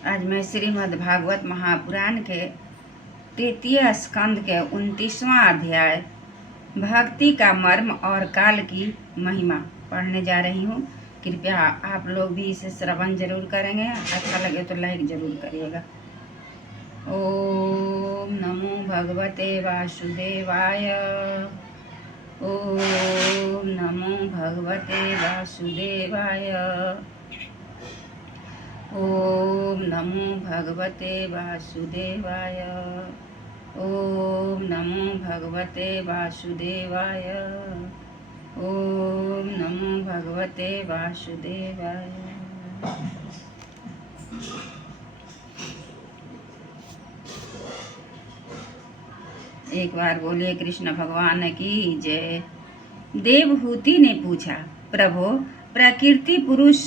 आज मैं श्रीमद् भागवत महापुराण के तृतीय स्कंद के 29वां अध्याय भक्ति का मर्म और काल की महिमा पढ़ने जा रही हूँ। कृपया आप लोग भी इसे श्रवण जरूर करेंगे। अच्छा लगे तो लाइक जरूर करिएगा। ओम नमो भगवते वासुदेवाय। ओम नमो भगवते वासुदेवाय। ओम नमो भगवते वासुदेवाय। ओम नमो भगवते वासुदेवाय। ओम नमो भगवते वासुदेवाय। एक बार बोलिए कृष्ण भगवान की जय। देवहूति ने पूछा, प्रभो, प्रकृति पुरुष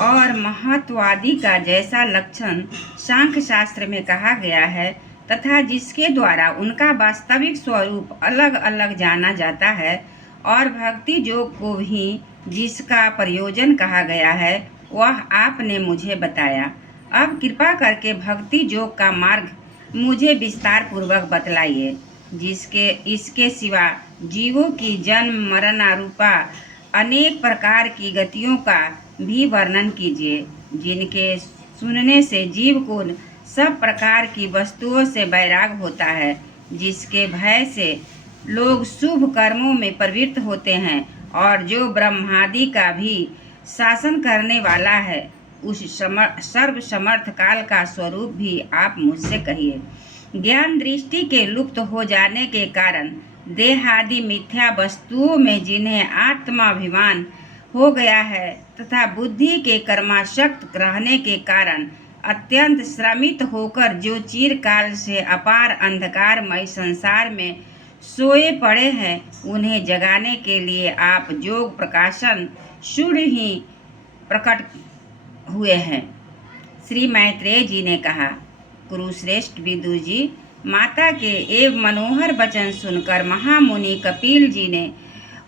और महत्वादि का जैसा लक्षण सांख्य शास्त्र में कहा गया है तथा जिसके द्वारा उनका वास्तविक स्वरूप अलग अलग जाना जाता है और भक्ति योग को भी जिसका प्रयोजन कहा गया है वह आपने मुझे बताया। अब कृपा करके भक्ति योग का मार्ग मुझे विस्तार पूर्वक बतलाइए, जिसके इसके सिवा जीवों की जन्म मरणारूपा अनेक प्रकार की गतियों का भी वर्णन कीजिए, जिनके सुनने से जीव को सब प्रकार की वस्तुओं से वैराग होता है, जिसके भय से लोग शुभ कर्मों में प्रवृत्त होते हैं और जो ब्रह्मादि का भी शासन करने वाला है, उस सर्व समर्थ काल का स्वरूप भी आप मुझसे कहिए। ज्ञान दृष्टि के लुप्त हो जाने के कारण देहादि मिथ्या वस्तुओं में जिन्हें आत्माभिमान हो गया है तथा बुद्धि के कर्माशक्त रहने के कारण अत्यंत श्रमित होकर जो चिरकाल से अपार अंधकारमय संसार में सोए पड़े हैं, उन्हें जगाने के लिए आप योग प्रकाशन शुद्ध ही प्रकट हुए हैं। श्री मैत्रेय जी ने कहा, कुरुश्रेष्ठ विदुर जी, माता के एवं मनोहर वचन सुनकर महामुनि कपिल जी ने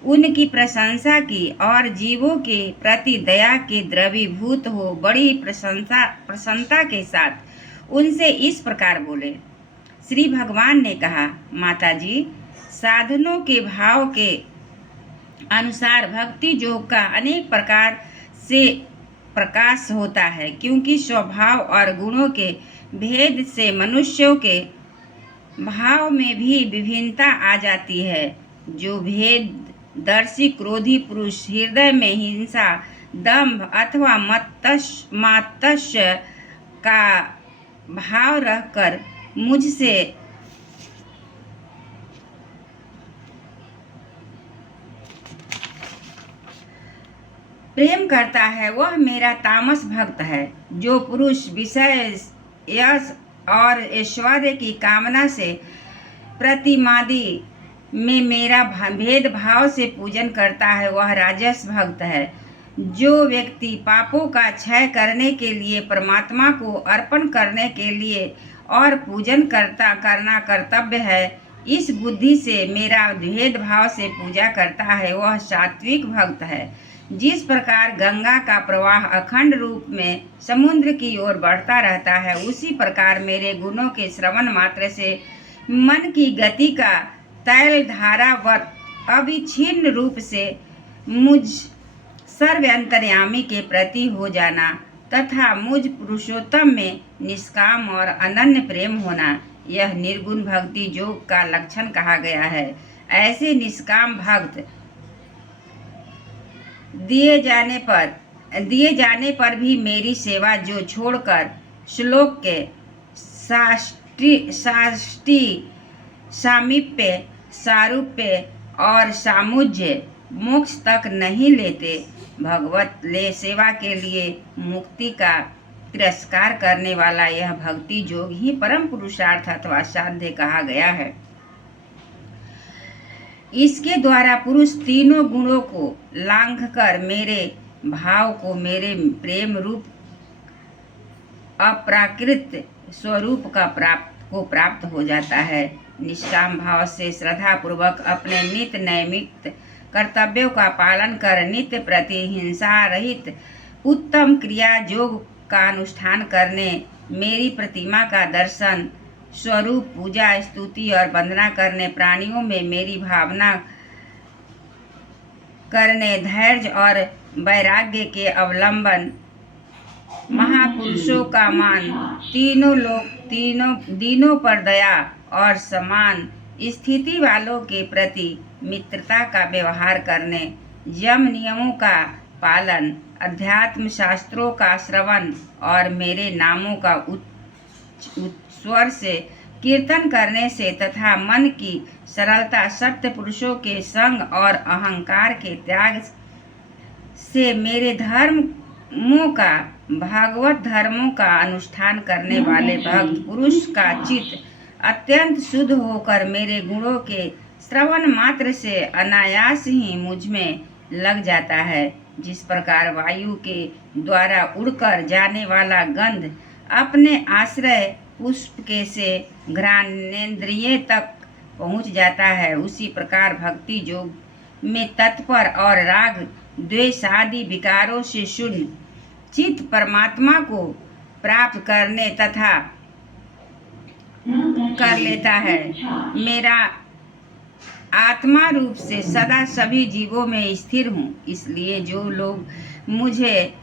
उनकी प्रशंसा की और जीवों के प्रति दया के द्रवीभूत हो बड़ी प्रसन्नता के साथ उनसे इस प्रकार बोले। श्री भगवान ने कहा, माता जी, साधनों के भाव के अनुसार भक्ति योग का अनेक प्रकार से प्रकाश होता है, क्योंकि स्वभाव और गुणों के भेद से मनुष्यों के भाव में भी विभिन्नता आ जाती है। जो भेद दर्शी क्रोधी पुरुष हृदय में हिंसा, दंभ अथवा मात्सर्य का भाव रखकर मुझसे प्रेम करता है, वह मेरा तामस भक्त है। जो पुरुष विषय, यश और ऐश्वर्य की कामना से प्रतिमादि में मेरा भेदभाव से पूजन करता है, वह राजस भक्त है। जो व्यक्ति पापों का क्षय करने के लिए परमात्मा को अर्पण करने के लिए और पूजन करना कर्तव्य है, इस बुद्धि से मेरा भेदभाव से पूजा करता है, वह सात्विक भक्त है। जिस प्रकार गंगा का प्रवाह अखंड रूप में समुद्र की ओर बढ़ता रहता है, उसी प्रकार मेरे गुणों के श्रवण मात्र से मन की गति का तैल धारावत अविच्छिन्न रूप से मुझ सर्वअंतर्यामी के प्रति हो जाना तथा मुझ पुरुषोत्तम में निष्काम और अनन्य प्रेम होना, यह निर्गुण भक्ति योग का लक्षण कहा गया है। ऐसे निष्काम भक्त दिए जाने पर भी मेरी सेवा जो छोड़कर श्लोक के साष्टी सामीप्य, सारूप्य और सामुज्य मोक्ष तक नहीं लेते, भगवत सेवा के लिए मुक्ति का तिरस्कार करने वाला यह भक्ति योग ही परम पुरुषार्थ अथवा साध्य कहा गया है। इसके द्वारा पुरुष तीनों गुणों को लांघकर मेरे भाव को, मेरे प्रेम रूप अप्राकृत स्वरूप का प्राप्त हो जाता है। निष्काम भाव से श्रद्धा पूर्वक अपने नित्य नैमित्त कर्तव्यों का पालन कर नित्य प्रति हिंसा रहित उत्तम क्रिया योग का अनुष्ठान करने, मेरी प्रतिमा का दर्शन, स्वरूप पूजा, स्तुति और वंदना करने, प्राणियों में मेरी भावना करने, धैर्य और वैराग्य के अवलंबन, महापुरुषों का मान, तीनों दीनों पर दया और समान स्थिति वालों के प्रति मित्रता का व्यवहार करने, यम नियमों का पालन, अध्यात्म शास्त्रों का श्रवण और मेरे नामों का उच्च स्वर से कीर्तन करने से तथा मन की सरलता, सत्य पुरुषों के संग और अहंकार के त्याग से मेरे भागवत धर्मों का अनुष्ठान करने वाले भक्त पुरुष का चित्त अत्यंत शुद्ध होकर मेरे गुणों के श्रवण मात्र से अनायास ही मुझ में लग जाता है। जिस प्रकार वायु के द्वारा उड़कर जाने वाला गंध अपने आश्रय पुष्प के से घ्राणेन्द्रिय तक पहुँच जाता है, उसी प्रकार भक्ति योग में तत्पर और राग द्वेष आदि विकारों से शून्य चित्त परमात्मा को प्राप्त करने तथा कर लेता है। मेरा आत्मा रूप से सदा सभी जीवों में स्थिर हूँ, इसलिए जो लोग मुझे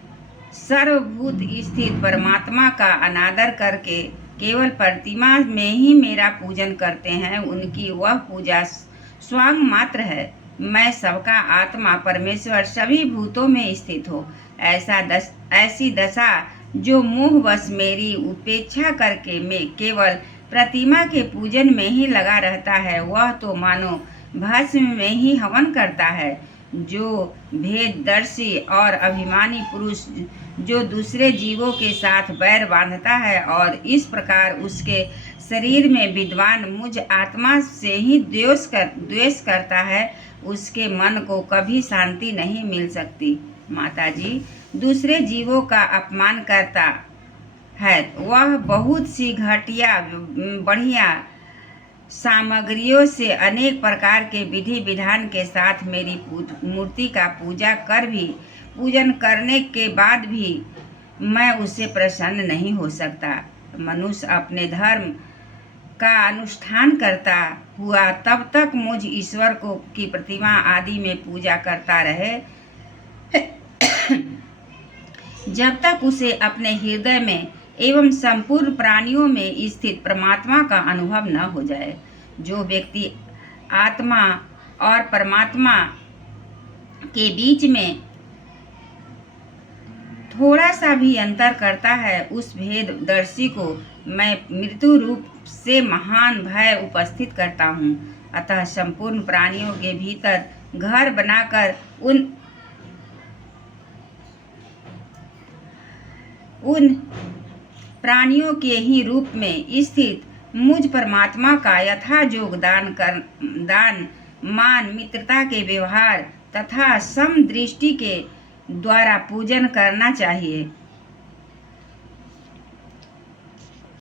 सर्वभूत स्थित परमात्मा का अनादर करके केवल प्रतिमा में ही मेरा पूजन करते हैं, उनकी वह पूजा स्वांग मात्र है। मैं सबका आत्मा परमेश्वर सभी भूतों में स्थित हो, ऐसी दशा जो मोहवश मेरी उपेक्षा करके मैं केवल प्रतिमा के पूजन में ही लगा रहता है, वह तो मानो भस्म में ही हवन करता है। जो भेददर्शी और अभिमानी पुरुष जो दूसरे जीवों के साथ बैर बांधता है और इस प्रकार उसके शरीर में विद्वान मुझ आत्मा से ही द्वेष करता है, उसके मन को कभी शांति नहीं मिल सकती। माताजी, दूसरे जीवों का अपमान करता है, वह बहुत सी घटिया बढ़िया सामग्रियों से अनेक प्रकार के विधि विधान के साथ मेरी मूर्ति का पूजन करने के बाद भी मैं उससे प्रसन्न नहीं हो सकता। मनुष्य अपने धर्म का अनुष्ठान करता हुआ तब तक मुझ ईश्वर की प्रतिमा आदि में पूजा करता रहे जब तक उसे अपने हृदय में एवं संपूर्ण प्राणियों में स्थित परमात्मा का अनुभव न हो जाए। जो व्यक्ति आत्मा और परमात्मा के बीच में थोड़ा सा भी अंतर करता है, उस भेददर्शी को मैं मृत्यु रूप से महान भय उपस्थित करता हूँ। अतः संपूर्ण प्राणियों के भीतर घर बनाकर उन प्राणियों के ही रूप में स्थित मुझ परमात्मा का यथायोग्य दान मान मित्रता के व्यवहार तथा समदृष्टि के द्वारा पूजन करना चाहिए।